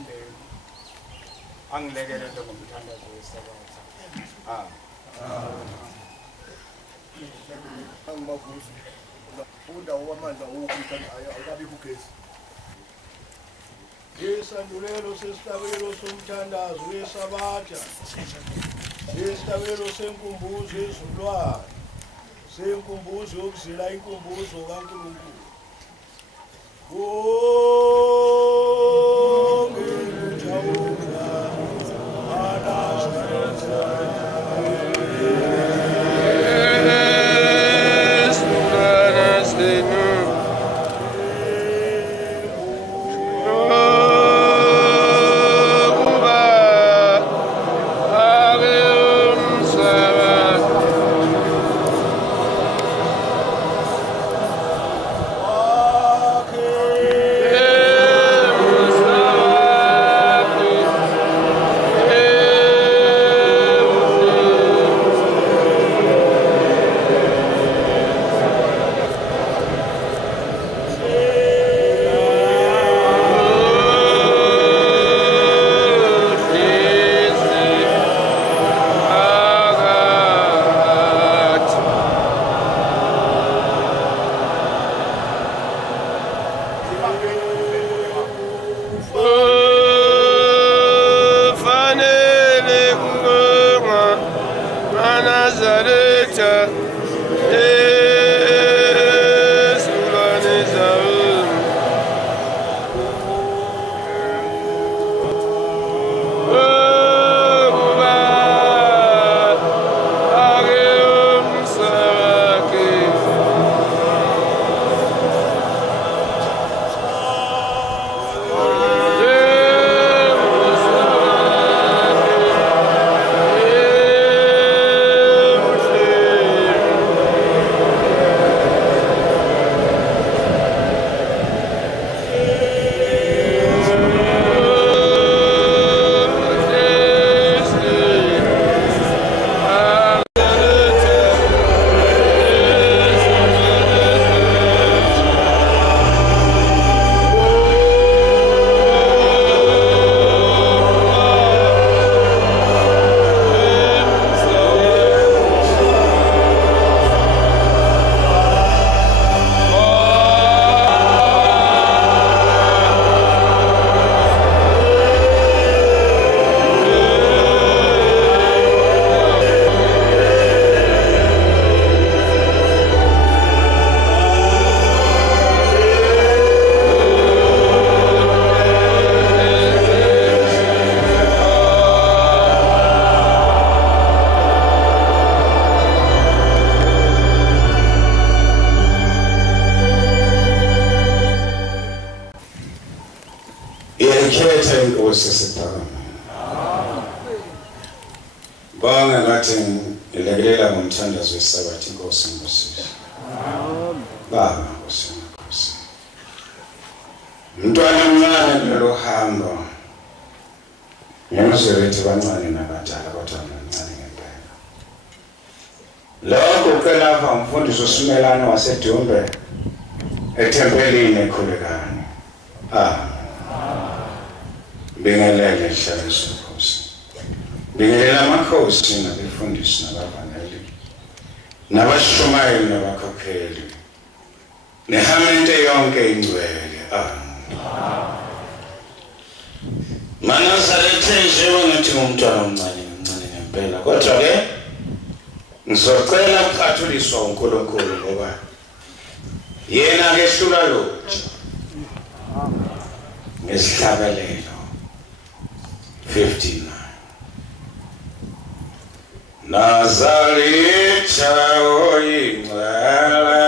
ethandeni angilekele ngomthandazo wesabatha. Angibavuzi ufunda wamandla wokuthanda akabi kugesi. Isandulelo sesihlabelelo somthandazo wesabatha. Isihlabelelo senkumbuzo ezulwayo. Senkumbuzo yokuzila inkumbuzo kaNkulunkulu. Bonga ngathi ilekelela ngomthandazo wesabatha inkosi ngosizwe. Baba nkosi. Mntwana omncane lo hamba. Ngiyamzwerethe bancane nabadala kodwa bancane ngempela. Lokho ukelapha umfundisi uSimelane waseDumbe ethempelini ekhulekani. Bingelele hlaliso Nkosi. Bingelela amakhosi nabefundisi nabavaneli. Nabashumayeli nabakhokheli. Nehamente yonke ingcwele. Manazarethe njengoba ngathi ngumntwana omncane ngempela. Kodwa ke ngizocela ukuphathuliswa uNkulunkulu ngoba yena ke hlula lutho. Ngesihlabelelo 59 Nazaretha oyingcwele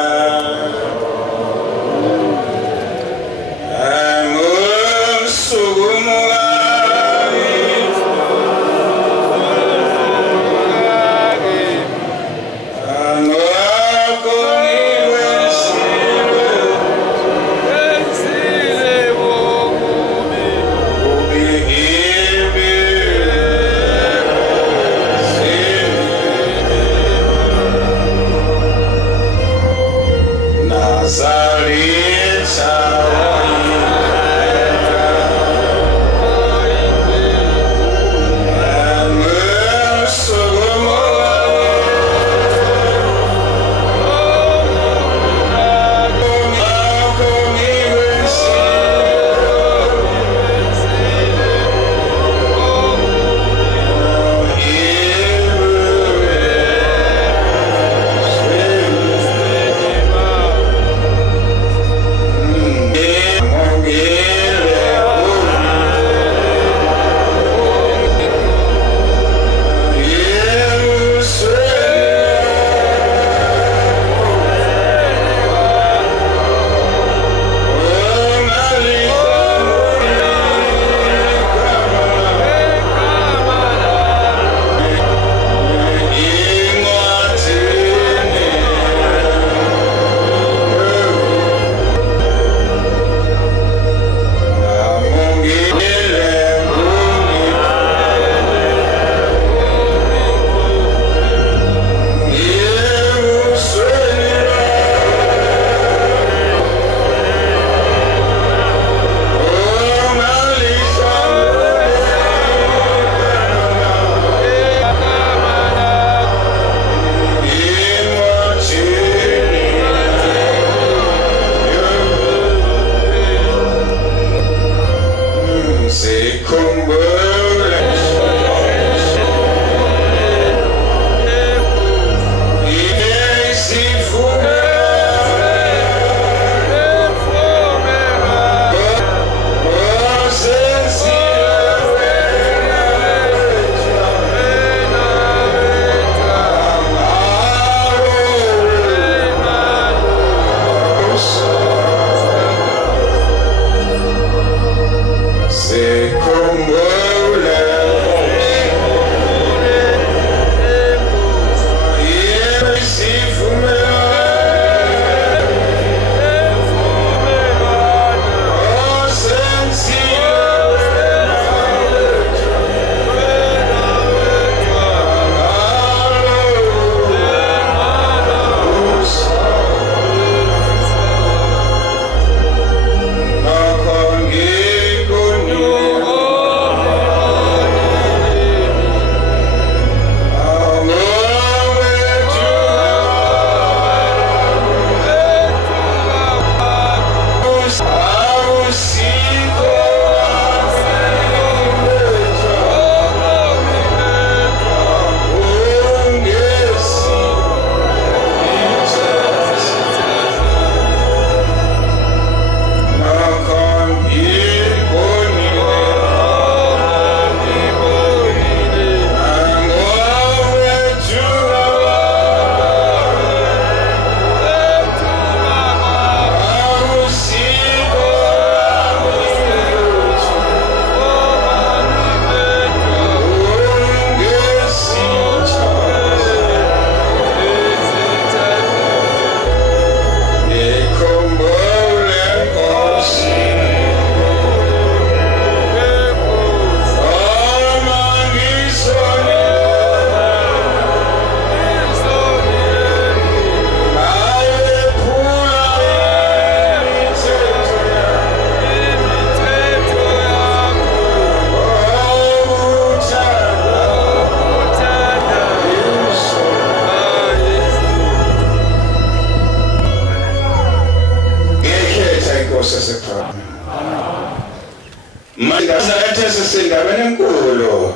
Zalethe sindabene enkulu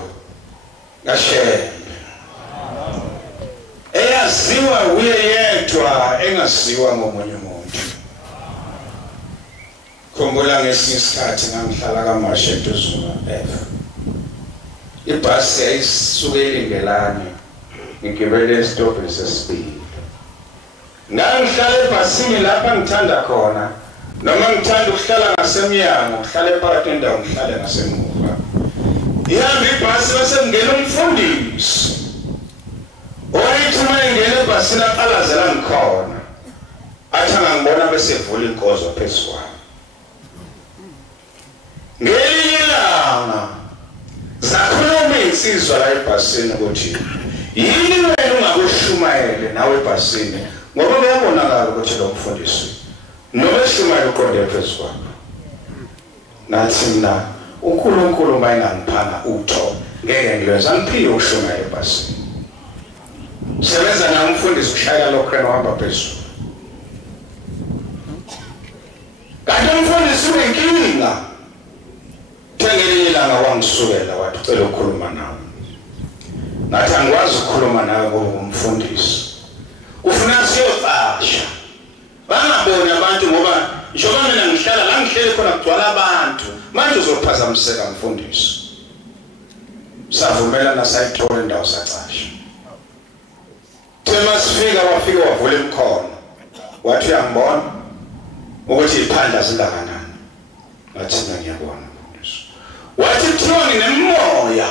kaShembe. Eyaziwa uye yedwa engaziwa ngomunye umuntu. Khumbula ngesinye isikhathi ngangihlala kaMashe eDuzuma Eva. Ibhasi yayisuke eLingelane ngigibele esitobhini sesibili. Ngangihlala ebhasini lapha ngithanda khona. Noma ngithanda ukuhlala ngasemnyango, ngihlale phakathi endawo ngihlale ngasemuva. Ihamba ibhasi bese ngene umfundisi. Oyithi uma engene ebhasini aqalazela ngikhona. Athi angangibona bese evula inkozo phezu kwami. Ngelinye ilanga zakhuluma insizwa la ebhasini ukuthi yini wena ungakushumayele nawe ebhasini ngoba kuyabonakala ukuthi lo mfundisi noma eshumayele uqonde phezu kwakho. Nathi mina uNkulunkulu mayingangiphanga utho ngeke ngiwenza ngiphiwe ukushumayela ebhasini. Sebenza na umfundisi ushaya lo kreno hamba phezulu. Kanti umfundisi unenkinga. Ngelinye ilanga wangisukela wathi ucela ukukhuluma nawe. Ngathi angikwazi ukukhuluma nawe ngoba umfundisi. Ufuna siyoqasha. Bangaboni abantu ngoba njengoba mina ngihlala la ngihlele khona kugcwala abantu. Manje uzophazamiseka mfundisi. Savumelana sayithola indawo sacasha. Thema sifika wafika wavula imkhono. Wathi uyangibona ukuthi iphandla zingakanani. Ngathi mina ngiyabona. Wathi kuthiwa nginemoya.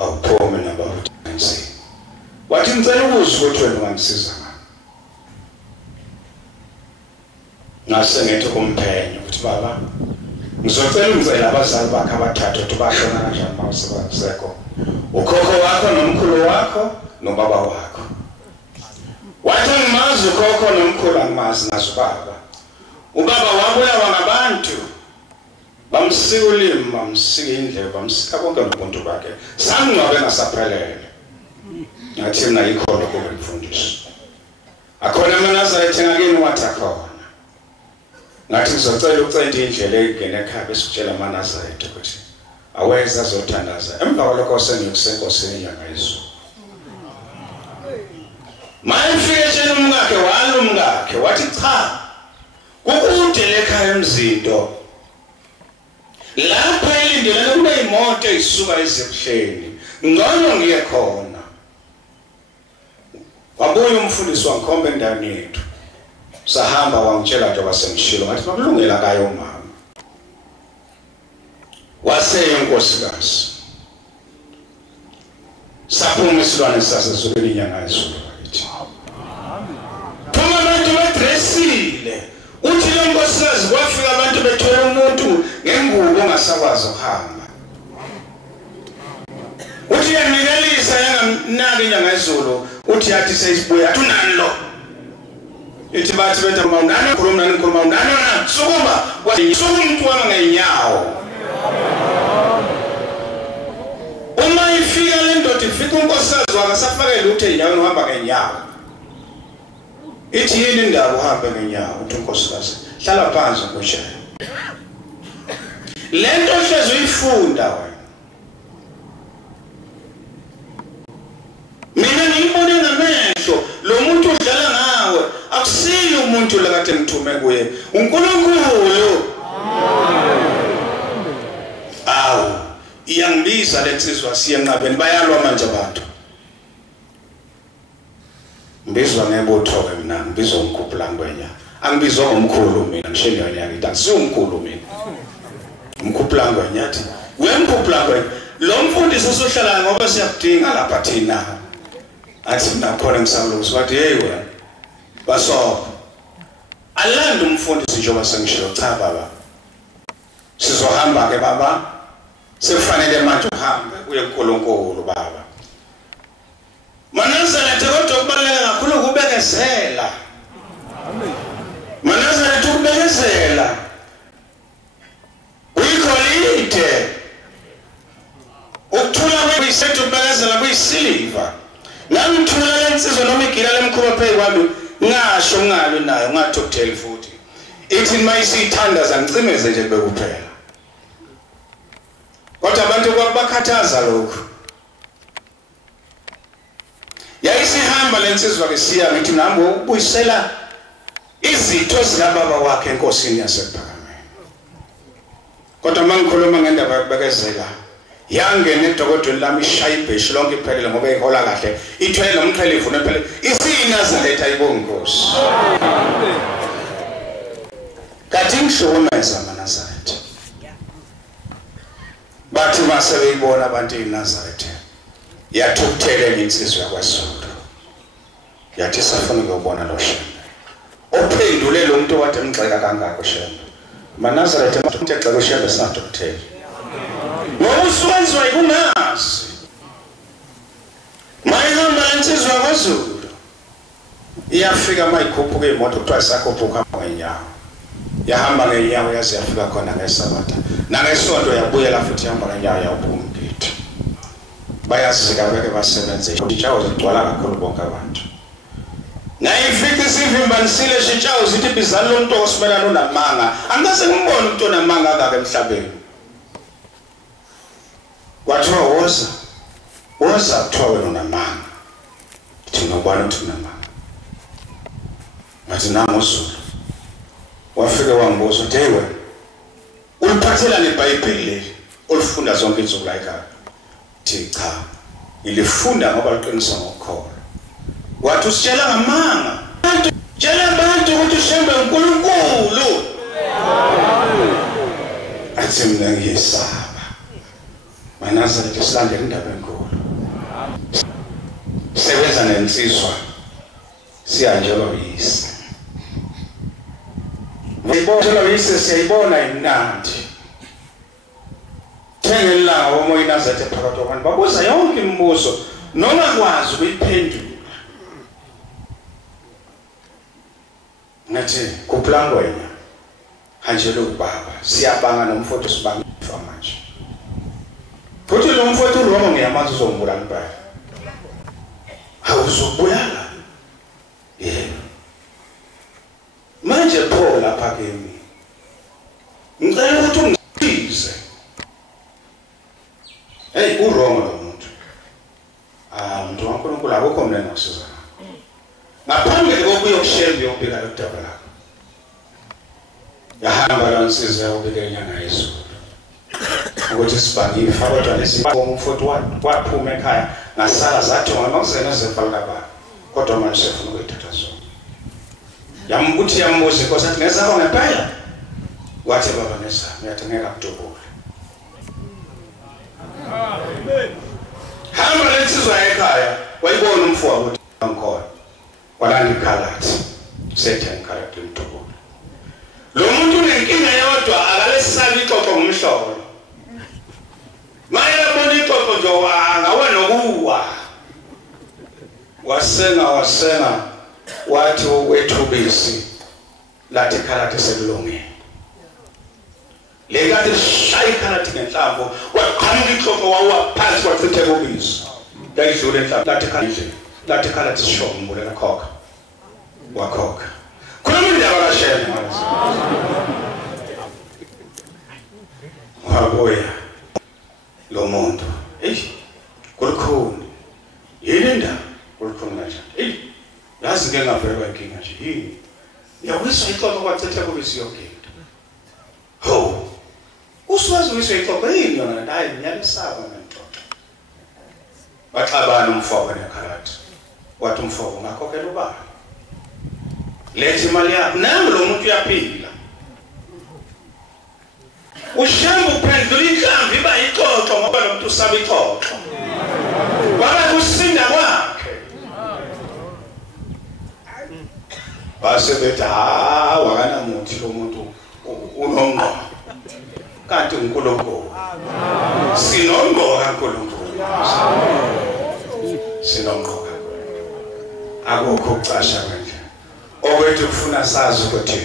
Awuphome nabathi nsi. Wathi ngicela ukuzwa ukuthi wena ungangisiza ngani. Ngase ngithi kumphenyo ukuthi baba ngizocela ungicela abazali bakhe abathathu ukuthi bashona kanjani mawusebenzasekho. Ukhokho wakho nomkhulu wakho nobaba wakho. Wathi ngimazi ukhokho nomkhulu angimazi nazo baba. Ubaba wabulawa ngabantu bamsika ulimi bamsika indlebe bamsika konke nobuntu bakhe sangcwabe ngasaphelele. Ngathi mina ikhona kube mfundisi akhona amaNazaretha ngakini wathi akhona. Ngathi ngizocela ucede indlela engene ekhaya besikutshela amaNazaretha ukuthi aweza azothandaza emva kwalokho sengikusenkosini inyanga yezulu. Mayifike tshela umkakhe walumkakhe wathi cha ukude lekhaya emzinto lapha elindelana kube imoto isuka eZebuhleni ngcono ngiye khona. Wabuya umfundisi wangikhomba endaweni yethu sahamba wangitshela nje basengishilo ngathi bakulungela kayo mama. Waseyenkosikazi saphuma isilwane sasezulwini inyanga yezulu bakithi. Phuma abantu badressile. Uthi lo nkosikazi kwafika abantu bethola umuntu ngengubo ongasakwazi ukuhamba. Uthi yanikelisa yangamnaki inyanga yezulu uthi yathi sesibuya athi unani lo. Ithi bathi bethe mawunani khuluma unani na sukuma kwasuka umuntu wanga ngenyawo. Uma ifika le ndoda ifika unkosikazi wakasafakela uthi enyaweni uhamba ngenyawo. Ithi yini indaba uhambe ngenyawo uthi unkosikazi hlala phansi ngoshaya. Lento hleze uyifunda wena. Mina ngiyibone ngamehlo lo muntu udlala ngawe akusiyo umuntu lakade ngithume kuye uNkulunkulu. Awu iyangibiza lensizwa siyenqabeni bayalwa manje abantu. Ngibizwa ngebutho ke mina ngibizwa umkhuphula ngwenya. Angibizwa ngomkhulu mina ngishela yona ngithi akusiyo umkhulu mina. Umkhuphula ngwenya athi wemkhuphula ngwenya lo mfundisi usohlala ngoba siyakudinga lapha thina. Athi mina khona ngisamlusi wathi hey wena baso alanda umfundisi njengoba sengishilo cha baba. Sizohamba ke baba. Sekufanele manje uhambe uye kuNkulunkulu baba. Manazaretha kodwa kubaleka kakhulu ukubekezela. Amen. Manazaretha ukubekezela. Uyikholide. Ukuthula kweyisethu ukubekezela kuyisiliva. Ngangithula lensizwa noma igila lemkhuba phezu kwami ngasho ngalwe nayo ngathi ukuthela futhi. ithi mayisithandaza ngicimeze nje bekuphela kodwa abantu kwakubakhathaza lokho yayisihamba lensizwa ke siya ngithi nami ukubuyisela izitho zikababa wakhe enkosini yasePhakameni kodwa mangikhuluma ngendaba yokubekezela yangena edokodweni lami ishaya ibheshi lonke iphelele ngoba ihola kahle ithwele nomqhele ivune phela isiNazaretha ayibonga Nkosi kathi ngishonayisa amaNazaretha bathi mase beyibona abantu eNazaretha yathukuthela insizwa yakwaZulu yathi safuna ukubona lo Shembe ophendule lo muntu owathi emgxeka kangako Shembe amaNazaretha umuntu egxeka uShembe sinathukuthela ngokuswenzwa ikungazi mayihamba insizwa yakwaZulu iyafika mayikhuphuka imoto kuthiwa isakhuphuka ngenyawo yahamba ngenyawo yaze yafika khona ngeSabatha nangesonto yabuyela futhi yahamba ngenyawo yawubungithi bayazika beke basebenze ishawo zigcwala kakhulu bonke abantu nayifika isivimbanisile ishawo zithi bizana lo muntu osimelana unamanga angase ngimbone umuntu onamanga akake emhlabeni kwathiwa woza kuthiwa wena unamanga thina ubani uthi unamanga ngathi nami uZulu wafike wangibuza uthi hey wena uliphathela neBhayibheli leli olifunda zonke insuku la ekhaya thi cha ilifunda ngoba liqinisa ngokukholwa wathi usitshela ngamanga tshela abantu ukuthi uShembe uNkulunkulu athi mina ngiyesaba amaNazaretha silandela indaba enkulu sebenza nensizwa siyanjelwa uyise ngibona uyise siyayibona imnandi thengela umoya iNazaretha phakathi kwabantu babuza yonke imibuzo noma kwazi ukuyiphendula ngathi kuplangwenya hanjelo ubaba siyabanga nomfowethu sibanga manje futhi lo mfowethu uRoma ngiyamazi uzombula impela awuzobulala yebo manje pho lapha kimi ngicela ukuthi ungisize hey uRoma lo muntu muntu waNkulunkulu akukho mina nokusiza ngaphambi kokuya kuShembe yobika lo daba lakho yahamba la nsizwa yobika inyanga yezulu ukuthi sibangile kodwa lesipho umfowethu waphuma ekhaya ngasala zathi ngamakuzena zefalka baba kodwa manje sefuna ukuyithatha zona yambuthi yambuza inkosi athi ngezaba ngempela wathi baba nesami yathi ngeka kutobula amen hamba lensizwa ekhaya wayibona umfowabo ukuthi angikhona walanda ikhalathi sethe ikhalathi umtobula lo muntu unenkinga yodwa akalesabi ixoxo ngomhlolo mayela bona ixoxo nje angawe nokuwa wasenga wathi wethubisi lathi ikhalathi sekulungile le kade shayi ikhalathi ngenhlamvu waqhamuka ixoxo wawaphansi wachithe ubisi yayidlule enhlamvu lathi ikhalathi sishombulela khokha wakhokha khuluma indaba kaShembe manje wabuya lo muntu kulukhuni yini ndaba kulukhuni kanjani yazi ngeke ngavela inkinga nje yini yawiswa ixoxo kwachithe kubisi yonke into ho uswazi wiswa ixoxo yini yona hayi ngiyalisaba ngixoxo baxabana umfowabo nekhalathi wathi umfowabo ngakhokhela ubaba lethi imali yakho nami lo muntu uyaphila uShembe uphendula inhlamvu iba ixoxo ngoba lo muntu usaba ixoxo waba kusinda kwakhe base bethi wakana muthi lo muntu unongqo kanti uNkulunkulu sinongqo kaNkulunkulu sinongqo akukho ukucasha kanje okwethu kufuna sazi ukuthi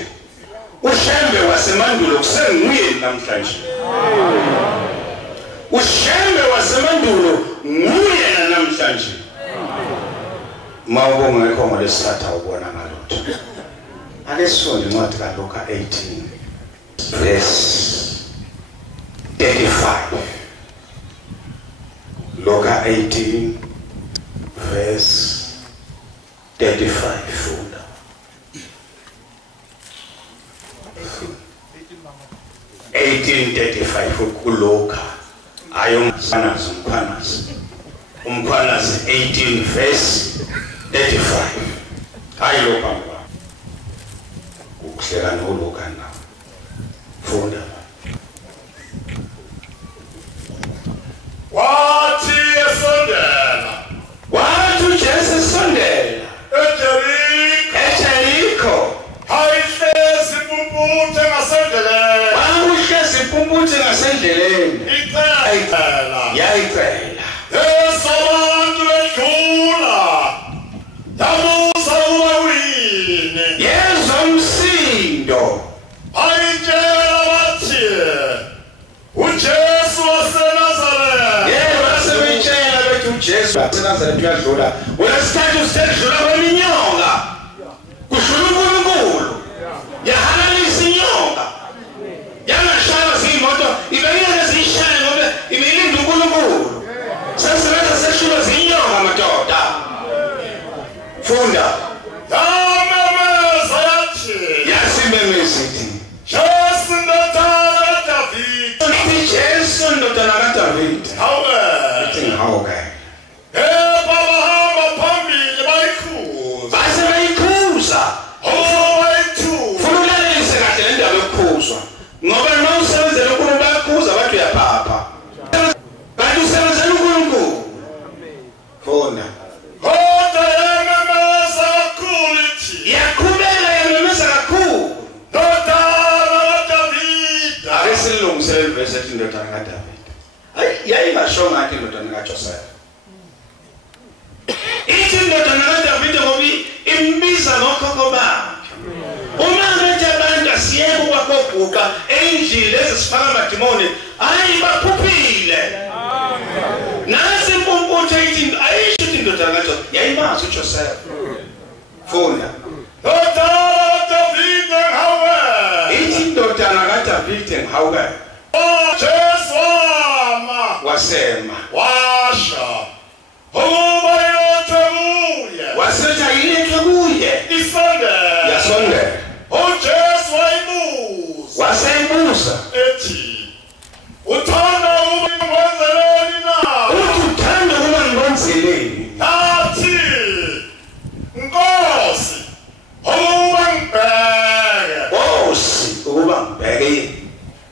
uShembe wasemandulo kusenguye namhlanje uShembe wasemandulo nguye namhlanje mawubonga ngekho ngolesithatha ubona ngalotho ake sifunde incwadi kaLuka 18 verse 35. Luka 18 verse 35. Funda 18:35 kuLuka ayomkhwanazi umkhwanazi 18 verse 35. Hayi lo phambi ukuhlela noLuka na funda. Wathi uJesu esondela eJerikho wayehlezi impumputhe ngasendleleni yayicela Yesu abantu bedlula yabuza uwawini yezwa umsindo ayitshela bathi uJesu waseNazaretha basebetshela bethi uJesu waseNazaretha uyadlula wesikhathi usedlula kweminyonga kushula uNkulunkulu yahalalisa inyonga yangashaywa ziyimoto ibeyeke ziyishaye ngoba ibilinda uNkulunkulu sesebenza seshulwa zinyonga madoda funda yamemeza yathi yasimemeziti Jesu ndodana kaDavida Jesu ndodana kaDavida hawe hawe bahamba phambili bayikhuza base bayikhuza funulalise kahle le ndaba yokukhuzwa ngoba noma usebenzela uNkulunkulu bayakhuza bathi uyaphapha kanti usebenzela uNkulunkulu funda kodwa yamemeza kakhulu ithi yaqhubeka yamemeza kakhulu ndodana kaDavida ake silungisele verse ethi ndodana kaDavida yayingasho ngathi indodana kaJoseph ithi indodana kaDavida ngoba imbiza ngokhokho bakhe uma ngathi abantu asiyeke ukwakhoguqa endlini ezisifaka amadimoni hayi baphuphile nasi impumputhe ithi ayisho ukuthi indodana kaJoseph yayimazi uJoseph funda ndodana kaDavida hawe ithi indodana kaDavida hawe Jesu wasema washa ukuba yothebuye wasethi ayilethwe kuye isondela yasondela uJesu wayibuza waseyibuza ethi uthanda ukwenzeleni na uthi uthanda ukuba ngibonzeleni athi Nkosi ukuba ngibheke Nkosi ukuba ngibheke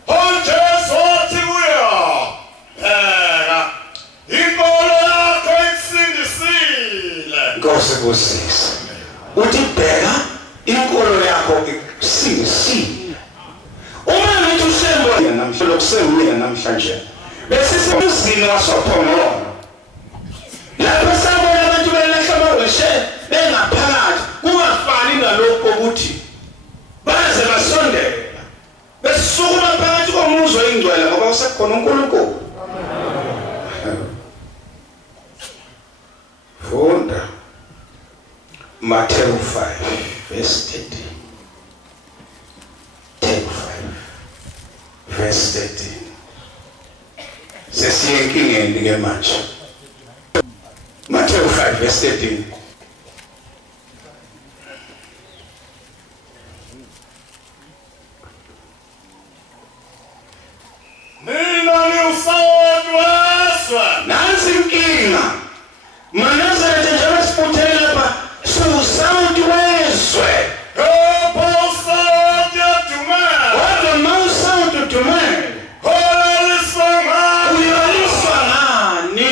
uJesu wathi kuyo pheka inkolo yakho ikusindisile Nkosi kusisi uthi bheka inkolo yakho ikusindisile uma ngithi usembo namhlanje kusemini namhlanje besisemzini wasophongolo lapho sabona abantu belahla amaweshe bengaphakathi kungafani nalokho ukuthi baze basondela besukuma phakathi komuzi oyingcwele ngoba usekhona uNkulunkulu funda Matthew 5 verse 13 Matthew 5 verse 13 sesiyenkingeni ke manje Matthew 5 verse 13 mina ngiusawoti weswe nansi inkinga Manazaretha njalo siphuthele lapha siwusawoti wezwe usawoti edumele kodwa ma usawoti udumele uyaliswa ngani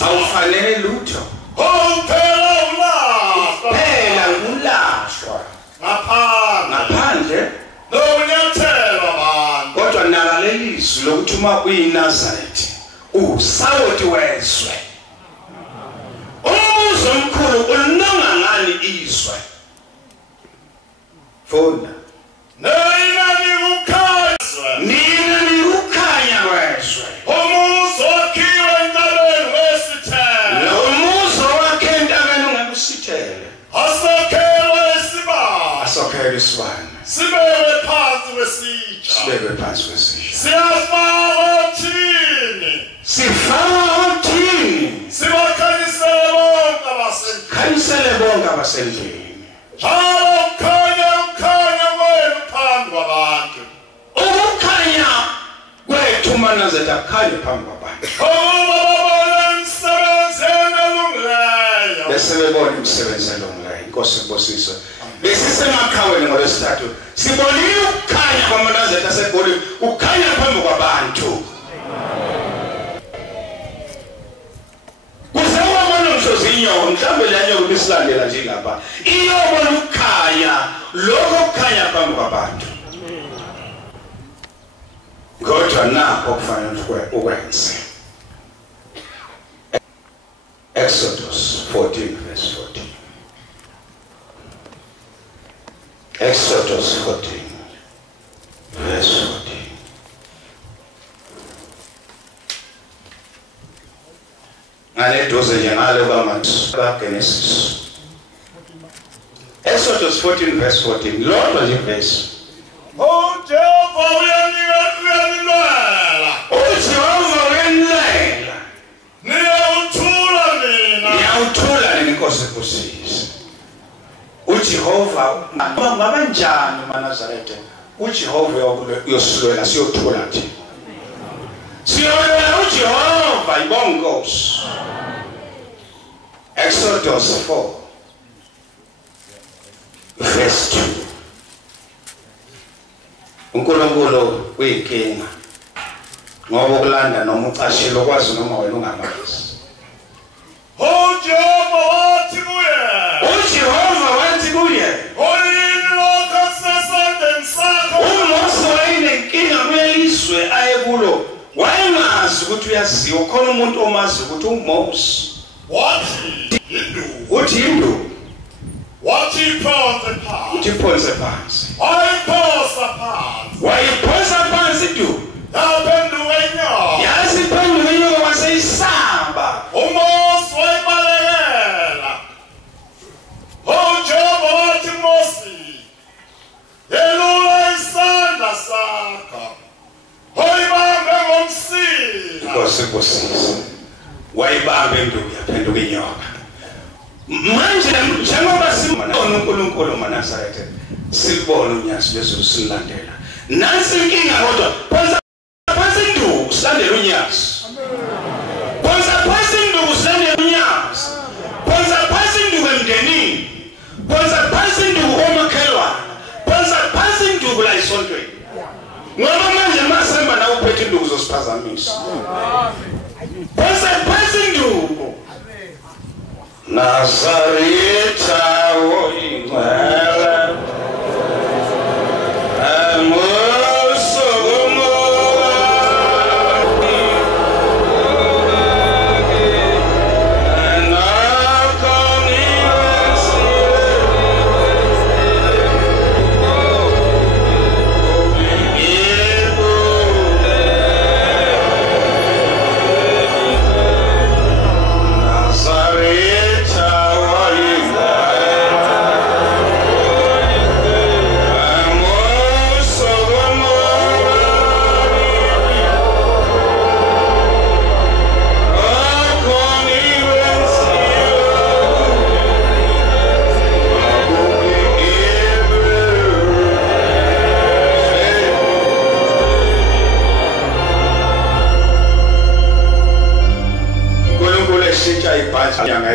awufanele lutho phela ngulahlwa ngaphandle kodwa nakalelizwi lokuthi uma uyiNazaretha usawoti wezwe umuzi omkhulu unonga ngani izwe funda nina nikukhanya kwezwe umuzi wakhiwe entabeni wesithele lo muzi wakhe entabeni ungakusithele asakhe isibane sibekwe phansi kwesitsha sibekwe phansi kwesisha siyafaka uthini sifaka uthini sibakhanyisele bonke abasendlini khanyisele bonke abasendlini njalo ukhanya kwenu phambi kwabantu ukukhanya kwethu manazethu akukhanye phambi kwabantu ukuba babone imisebenzi elungileyo bese bebona imisebenzi elungileyo inkosi ibusiswe besisemakhawini ngolwesithathu sibonile ukukhanya kwamanazethu aseGoli ukukhanya phambi kwabantu Mhlozinyo mhlambe lanyo kubisilandela nje lapha iyobona ukukhanya lokho kukhanya phambi kwabantu kodwa nakho kufanele ukwenze Exodus 14 verse 14 Exodus 14 verse 14 ngale doze njengale kwaMatthew Genesis Exodus 14 verse 14 Lord was your verse Jehova uyanilela Jehova uyanilela niyawuthula mina inkosi kusisi uJehova ngabanjani maNazaretha uJehova uyosilwela siyothula nje siyolwela uJehova ibonkosi Exodus 4 verse 2 uNkulunkulu uyinkinga ngoba ukulanda noma ucashile ukwazi noma wena ungamazi Jehova wathi kuye oyini lokho sesandleni sakho uMose wayinenkinga kuyelizwe ayekulo wayengazi ukuthi uyaziwa khona umuntu omazi ukuthi uMose wathi Hindu wathi iphonse phansi wayiphosa phansi tu yaphenduka inyoka yasiphenduka inyoka waseyisamba uMose wayibalekela Jehova wathi Mose yelula isandla sakho oyibambe ngomsila inkosi kusisi wayibambe induku yaphenduka inyoka manje njengoba sibona uNkulunkulu maNazaretha sibona unyasi lezulu silandela nansi inkinga kodwa phansi induku silandela unyasi phansi induku silandela unyasi phansi induku emndenini phansi induku omakhelwane phansi induku la esontweni ngoba manje masemba na uphethe induku zosiphazamisa phansi induku Nazaretha oyingcwele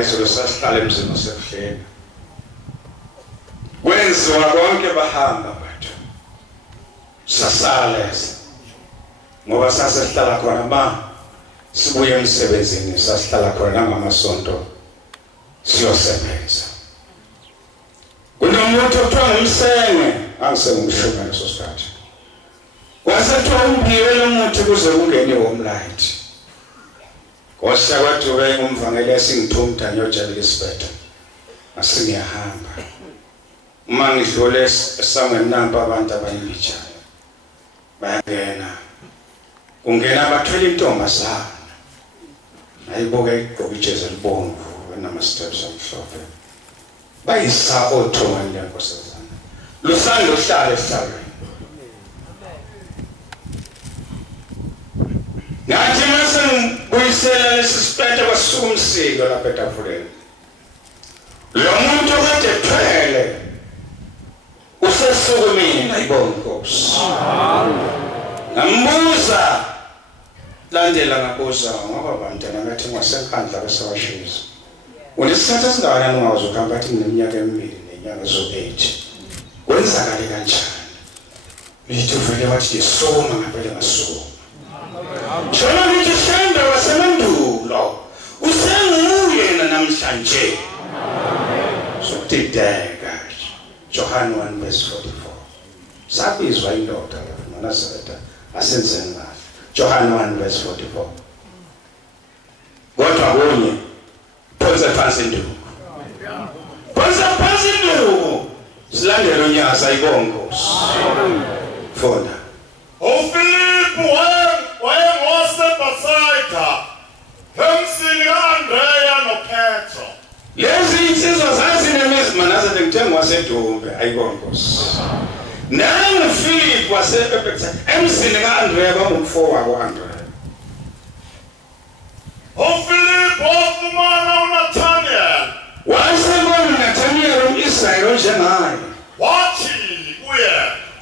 Izolo sasihlala emzini osebuhleni kwenziwa konke bahamba bathu sasaleza ngoba sasihlala khona sibuye emsebenzini sasihlala khona ngamasonto siyosebenza kunomuntu othiwa ngumsenge angisengumshuma leso sikhathi wasethiwa umbiwe lomuthi kuze kungene womlight Kwasha watu wengi umvangeli asingithumta nyojabile isibetha asingiyahamba uma ngidlule esamweni namba abantu abayimbijayo bayangena kungena abathwele intombazana ayibuka igqoka ijezi elibomvu nama steps amhlophe bayisa othongani lenkosazana lusando hlale esithalweni ngathi mase ngibuyisela lesisiphethe kwasumsiko lapha etafuleni lo muntu kade phele usesukumile ayibona Nkosi ngambuza landela ngabuza ngoba bantwana ngathi ngasenkhandla besawashiza unesithatha singakanani ungawazi ukuhamba athi ngineminyaka emibili nenyanga zo-8 kwenzakale kanjani lithi uvele wathi yesoma ngapele ngasoma njalo lithi shenda wasemandulo usenguye namhlanje sokudideka John 1 verse 44 sabizwa indoda uNazaretha asenzeni ngayo John 1 verse 44 kodwa kunye phonsa phansi induku silandela unyasa ayibongo fona uFilipu wayengosebasayitha emsini kaAndreya noPetro lezi insizwa zazinemizi Manazetha ngithenga wasedumbe ayibongo nangu Philip wasebephetha emsini kaAndreya bamumfo wabo Andreya uFilipu wafumana uNathaniel wasebona uNathaniel umIsrayeli onjengaye wathi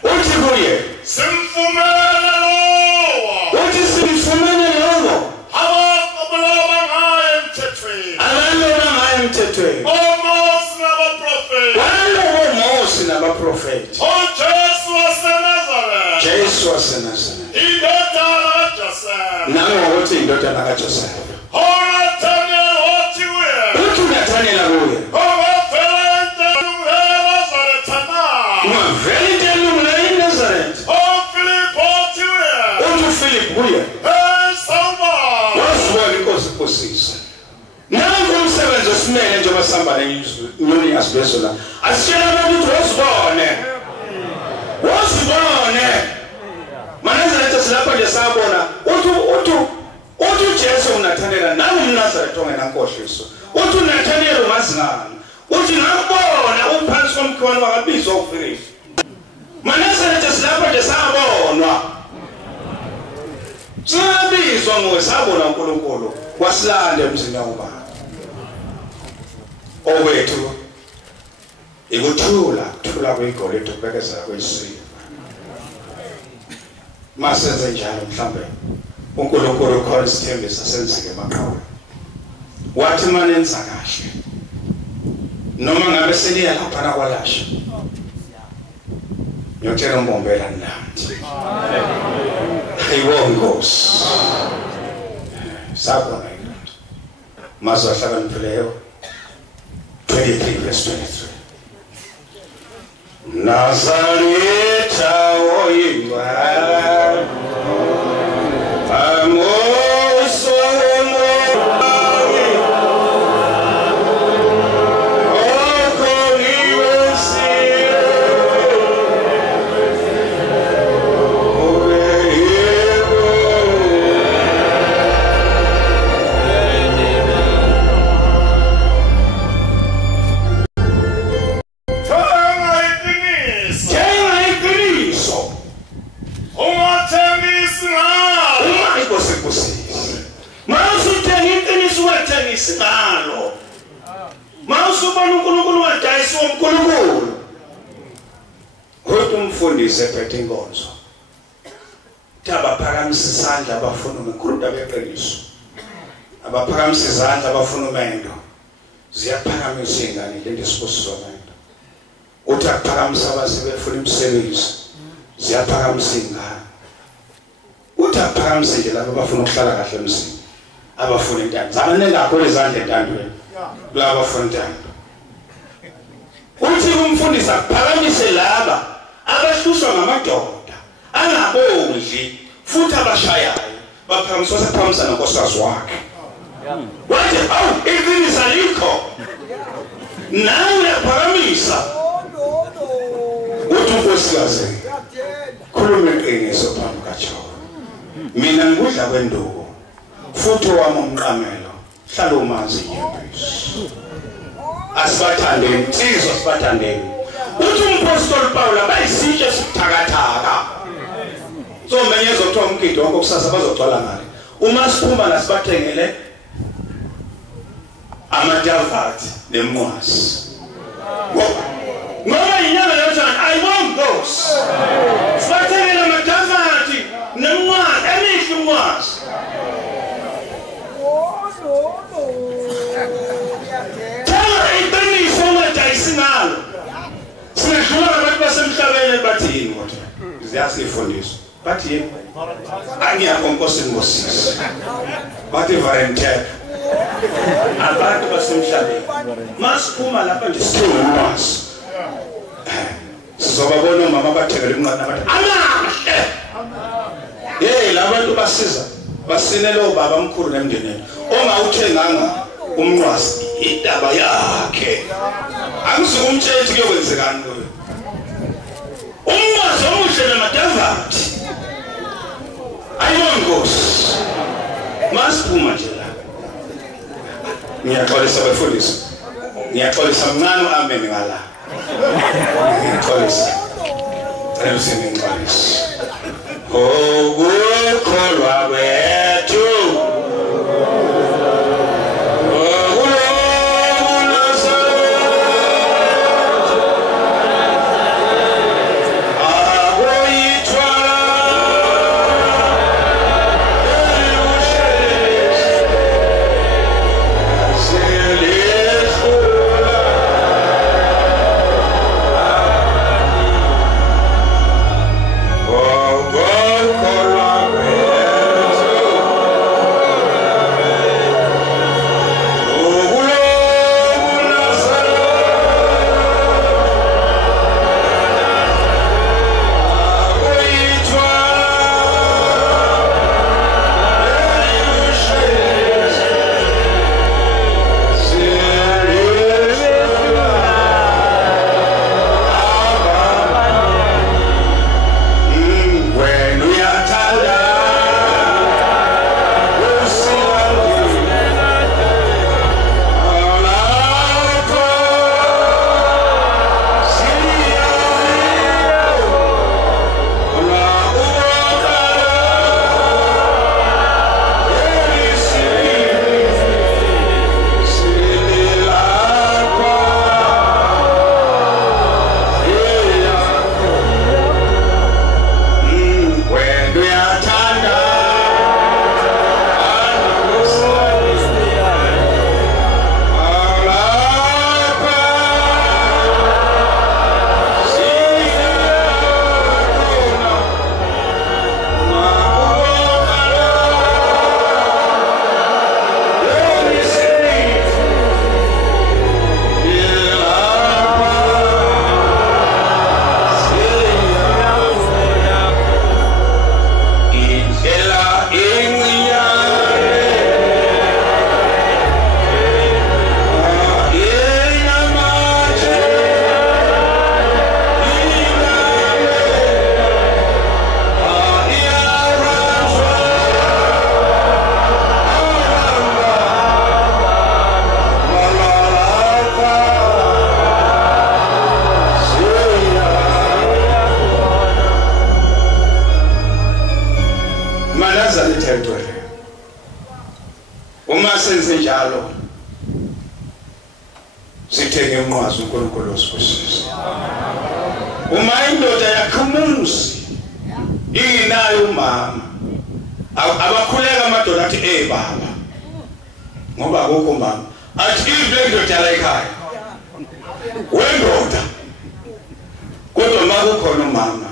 uthi kuye simfumene lowo uthi simfumene lowo abaloba ngaye emthethweni oMose nabaprofeti Jesu waseNazaretha indodana kaJosefa nangokuthi indodana kaJosefa Nathaniel kuye Philip kuye wasibona inkosi iphosisa nangu umsebenzi osimele njengoba sihamba nenyoni yasibezona asitshela abantu ukuthi wasibone Manazetha silapha nje sabona uthi uJesu uNathaniel nangu umNazaretha ongenankohliso uthi uNathaniel umazingani uthi ngakubona uphansi komkhiwane wakabizwa uPhilip Manazetha silapha nje sabonwa sabizwa ngosabona uNkulunkulu wasilanda emzini wababa owethu ikuthula kwegolide ukubekezela kwesiliva masenze njalo mhlambe uNkulunkulu khona isithembiso senzike emaqhawe wathi manenza kahle noma ngabe seliya lapha nakwalasha ngiyotshela umbombela nandi ayibongosi sabona into mazwa hlakaniphileyo 23 verse 23 Nazaretha oyindwa umfundisi ephethe inkonzo abaphakamisa isandla abafuna ukukhuluma beqiniso abaphakamisa izandla abafuna umendo ziyaphakamisa ingane lento esibusizwa manje uthi akuphakamisa abasebefuna imisebenzi ziyaphakamisa ingane uthi akuphakamisa nje labo abafuna ukuhlala kahle emzini abafuna intando zabanenge kakhulu izandla entandweni laba abafuna intando uthi umfundisi akuphakamise laba abahlushwa ngamadoda angabondli futhi abashayayo baphakamiswa sephamisa nonkosikazi wakhe wathi awu iqiniso alikho nawe uyaphakamisa uthi unkosikazi khuluma iqiniso phambi kaJehova mina ngikudla kwenduku futhi owami umqamelo hlala umazi inyembezi asibathandeni insizwa asibathandeni uthi umpostoli Paul abayisitshe sithakathaka so menye ezothiwa umgido wonke kusasa bazogcwala ngale uma siphuma la sibathengele amadavathi nemnqwazi ngoba inyanga yonke I want those sibathengele amadavathi nemnqwazi emihle umnqwazi isinalo sidlula abantu basemhlabeni bathini kodwa ziyasifundiswa bathi yini angiyakonkosini ngosisi bathi volunteer abantu basemhlabeni masiphuma lapha nje sithulumasi sizobabona umama bathengele umnqana bathi amahle labantu basiza basinele ubaba omkhulu nemndeneni ongawuthenganga umnqwazi indaba yakhe angisukumtshela kuyokwenzekani kuyo umnqwazi omuhle namadavathi ayongosi masiphuma nje la ngiyaxolisa befundisi ngiyaxolisa mncane amen ngala ngiyaxolisa cela singixolisa ukukholwa kwethu senze njalo sithenge umnqwazi uNkulunkulu osibusisa uma indoda yakhumuzi inayo umama abakhuleka amadoda athi baba ngoba akukho mama athi ile ndoda la ekhaya wendoda kodwa makukhona umama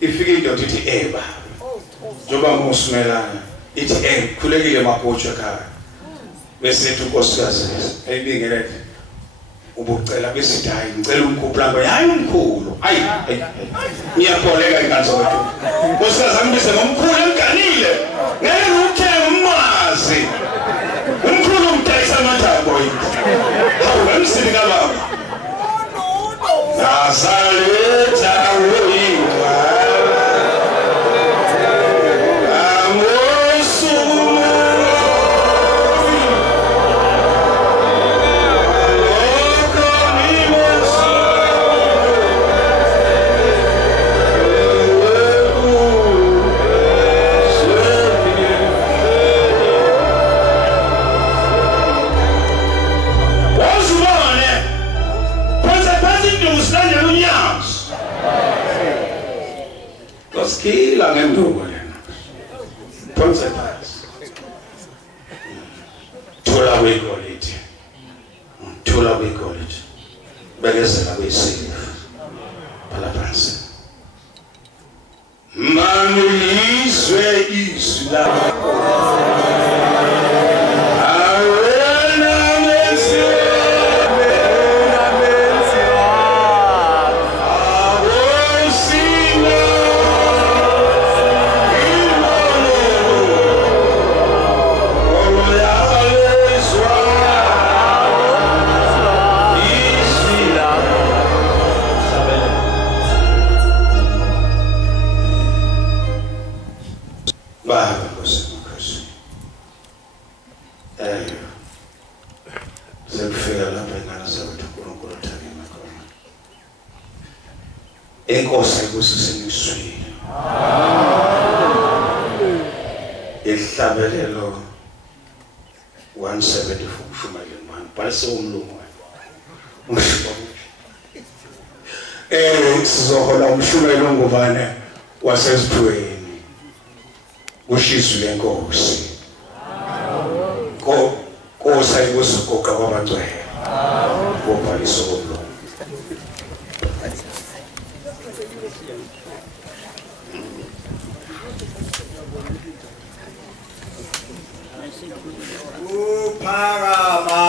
ifika indoda ithi baba njoba ngosumelana ithi khulekile makotsho ekhaya bese unkosikazi ayibingelele ubucela bese hayi ngicela umkhulu ngwe hayi umkhulu hayi ngiyapholeka inkanzo wethu nkosikazi angibise ngomkhulu emganile ngeke nguthenga ummazi umkhulu umdayisa amathambo yini hawu ngemsini kababa nazaletha uyingwa Oskila ngenduko lena. Phonse phansi. Thola kwequality. Thola kwequality. Bekezela kwesiliva. Phala phansi. Manu izwe izwi lakho. Enkosi kusisiniswini. Ihlabelelo 174 shumayeni man. Bhalise umlungu. Sizohola umshumayelo ngubane wasesiphuweni. Kushisu lenkosi. Kosa ikusugoqa kwabangcwele. Kubhalise umlungu. Parama,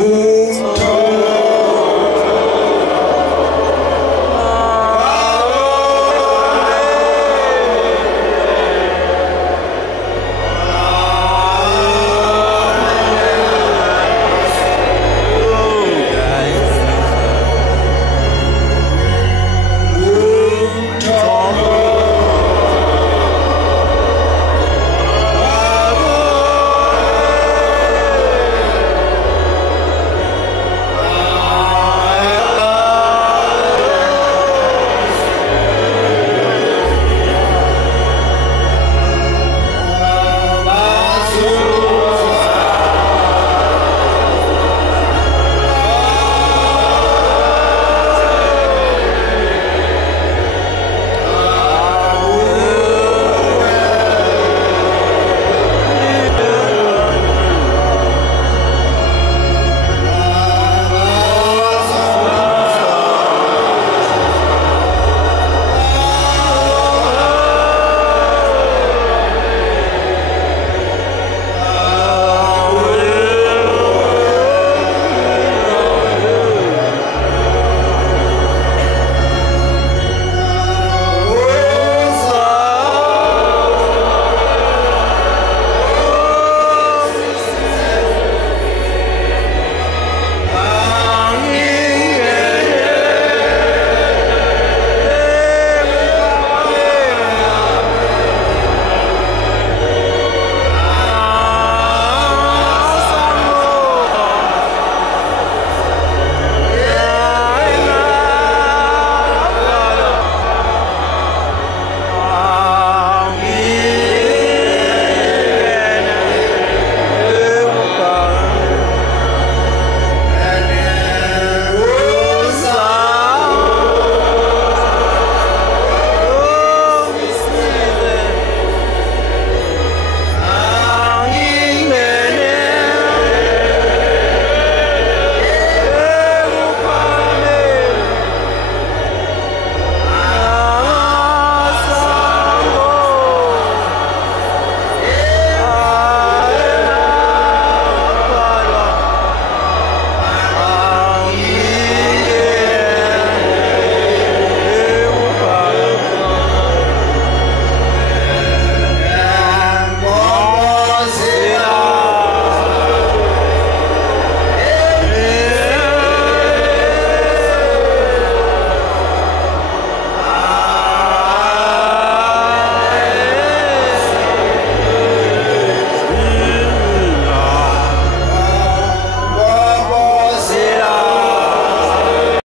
ngu